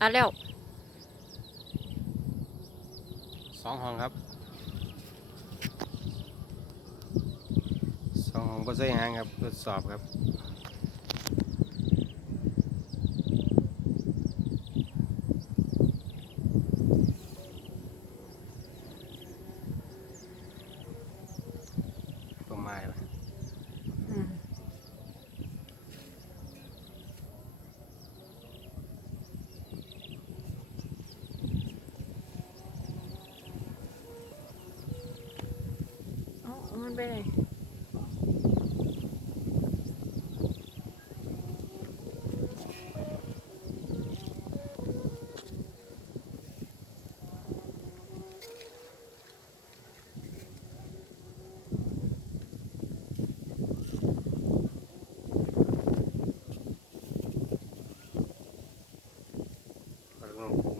อะแล้วสองห้องครับสองห้องก็ใช้หางครับทดสอบครับ ตัวไม้ปะ อืมเอาเอา มันไปไหนปลาลงโป่ง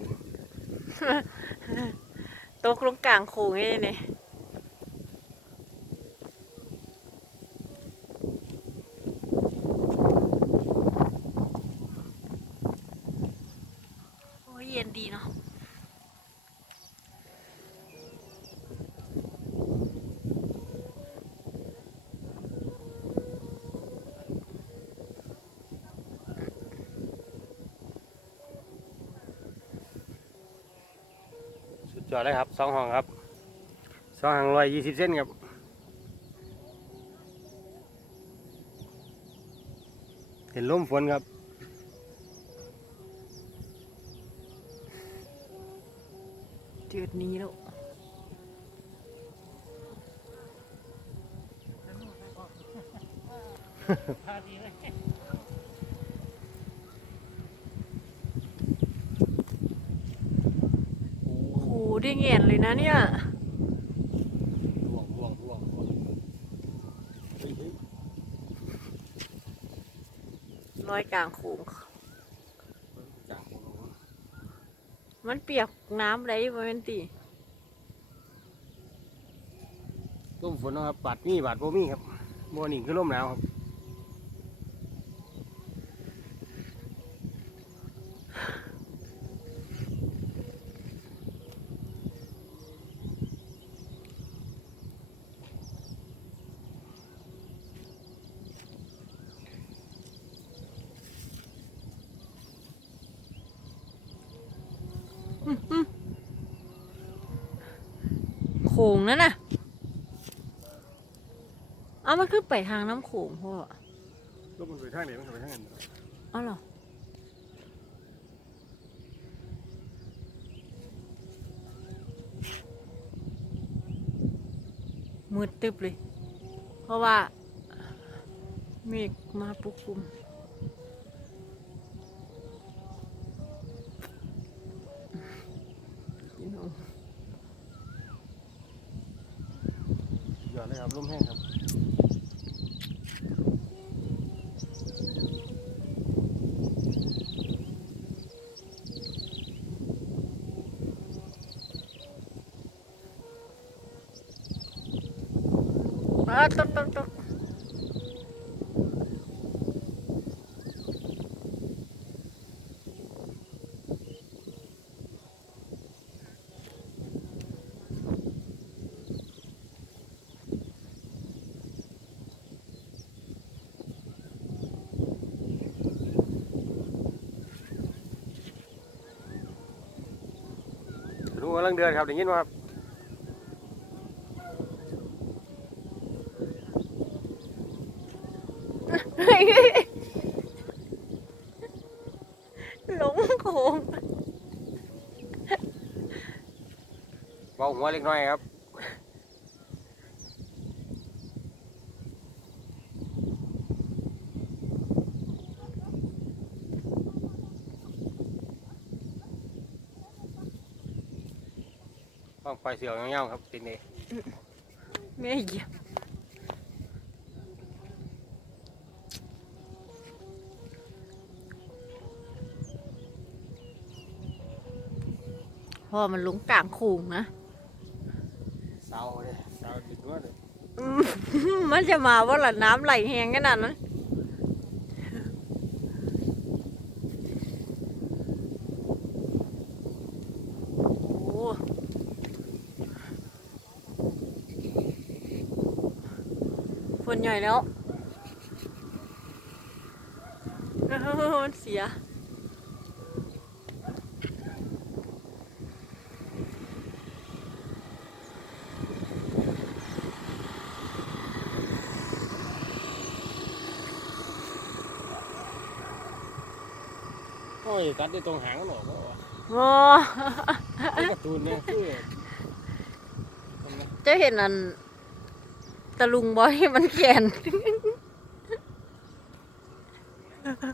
ตกลงกลางโค้งไอ้นี่โอ้ยเย็นดีเนาะสุดยอดเลยครับสองห้องครับสองห้องร้อยยี่สิบเซนครับเห็นลมฝนครับ จือดนี้แล้วโอ้โหได้เงียนเลยนะเนี่ยล่วงล่วงล่วงล่วงเฮ้อยกลางโขงจากโป่ง มันเปียกน้ำไรบ่แม่นติลมฝนเนาะครับบาดมีบาดโบมีครับโมนี่คือลมหนาวครับ โขงนั่นน่ะ เอามันขึ้นไปทางน้ำโขงพ่อลมมันไปทางไหนมันไปทางไหนเอาเหรอมืดตึบเลย เพราะว่าเมฆมาปกคลุม ครับลมแห้งครับอะตกตกตก ลังเดือนครับได้ยินว่าครับหลงโค้งเบาหัวเล็กน้อยครับ ต้องไปเสียวเงี้ยวๆครับติดนี่แม่เหยียบพ่อมันลงกลางโค้งนะ เสาเลยเสาติดหัวเลยอืมมันจะมาว่าละน้ำไหลแหงขนาดนั้น มั นใหญ่แล้วเออมันเสีย โอ้ยตัดได้ตรงหางมันออกบ่วะโอ้ไอ้การ์ตูนเนี่ยคือทำไงจะเห็นอัน ตะลุงบอยมันแขน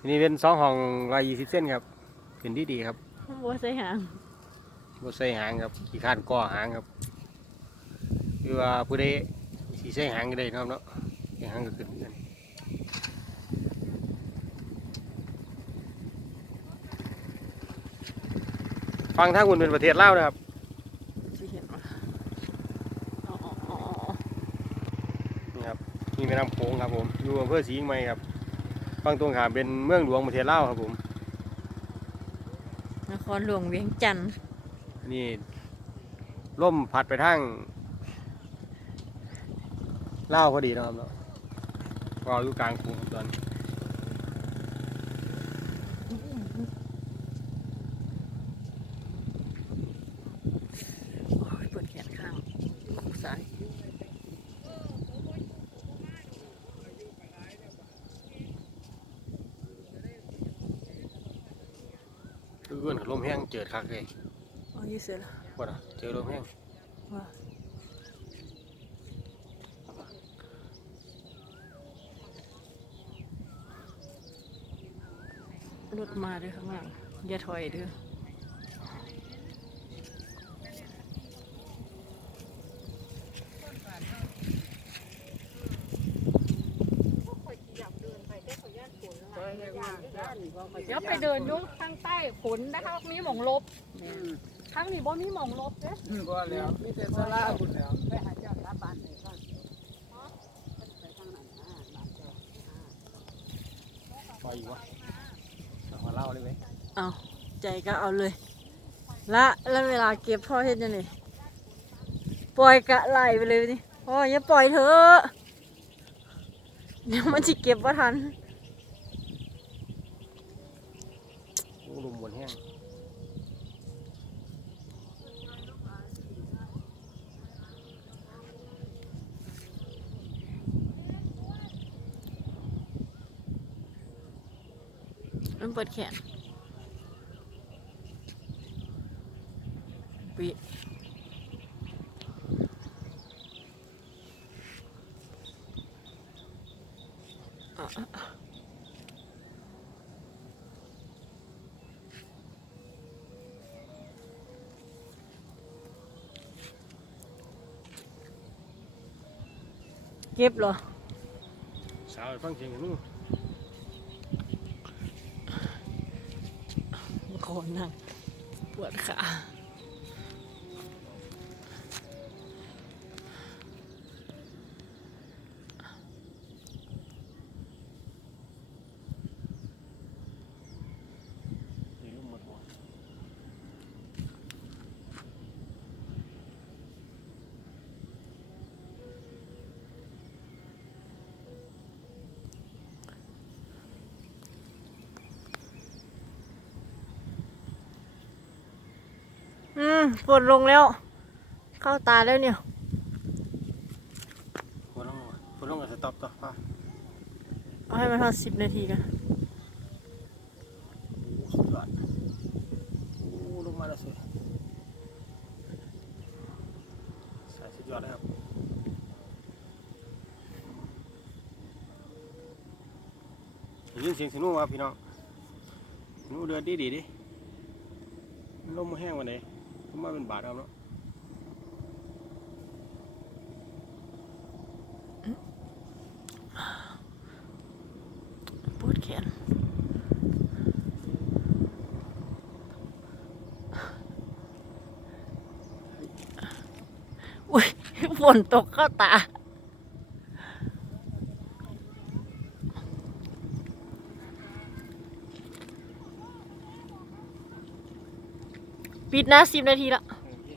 นี่เป็นสองห้องร้อยยี่สิบเส้นครับเป็นที่ดีครับบัวใส่หางบ่ใส่หางครับขี้ข้านก่อหางครับคือว่าผู้ใดสิใส่หางก็ได้นะครับเนาะใส่หางก็ขึ้นกันฟังทางคุณเป็นประเทศลาวนะครับ สิเห็นว่าอ๋ออ๋ออ๋ออ๋อ นี่ครับนี่แม่น้ำโขงครับผมอยู่อำเภอศรีอิงใหม่ครับฝั่งตรงข้ามเป็นเมืองหลวงประเทศลาวครับผม นครหลวงเวียงจันทน์นี่ล่มพัดไปทางลาวพอดีนะครับเนาะก็อยู่กลางกรุงครับตอนนี้ โอ้ยปวดแขนข้างคู่ซ้าย คือเพื่อนลมแห้ง เจิดคักเลยอ๋อยี่เสือละว่าอะเจอลมแห้งว่ารถมาเด้วยข้างหลังอย่าถอยเด้อ เดี๋ยวไปเดิน อยุ่ข้างใต้ฝนนะคะมีหมองลบข้างนี้บ่มีหมองลบเด้ก็แล้วมีแต่สลาคุณแล้วไปหาเจ้าสาบานเลยก่อนไปทางนั้นอ่าบ้านเจ้าปล่อยอยู่วะเอามาเล่าเลยไหมเอาใจก็เอาเลย ละแล้วเวลาเก็บพ่อเฮ็ดยังไงปล่อยกะไหลไปเลยนี่พ่ออย่าปล่อยเถอะเดี๋ยวมันจะเก็บว่าทัน โอ้ลมบนแห้ง มันเปิดแขนปิอะอะอะเก็บเหรอ สาวฟังเสียงนู่น คนนั่งปวดขา นี่ลมหมดหัว อืม ฝนลงแล้ว เข้าตาแล้วเนี่ยฝนลงมาฝนลงกับสต็อปต่อป่ะเอาให้มันทอดสิบนาทีกันโอ้สุดยอดโอ้ลงมาแล้วสวยสายสุดยอดเลยครับได้ยินเสียงสนุกครับพี่น้องสนุกเดือดดีดีๆดิลมมาแห้งวันไหน ผมว่าเป็นบาทครับเนาะปวดแขนอุ้ยฝนตกเข้าตา ปิดนะสิบนาทีละ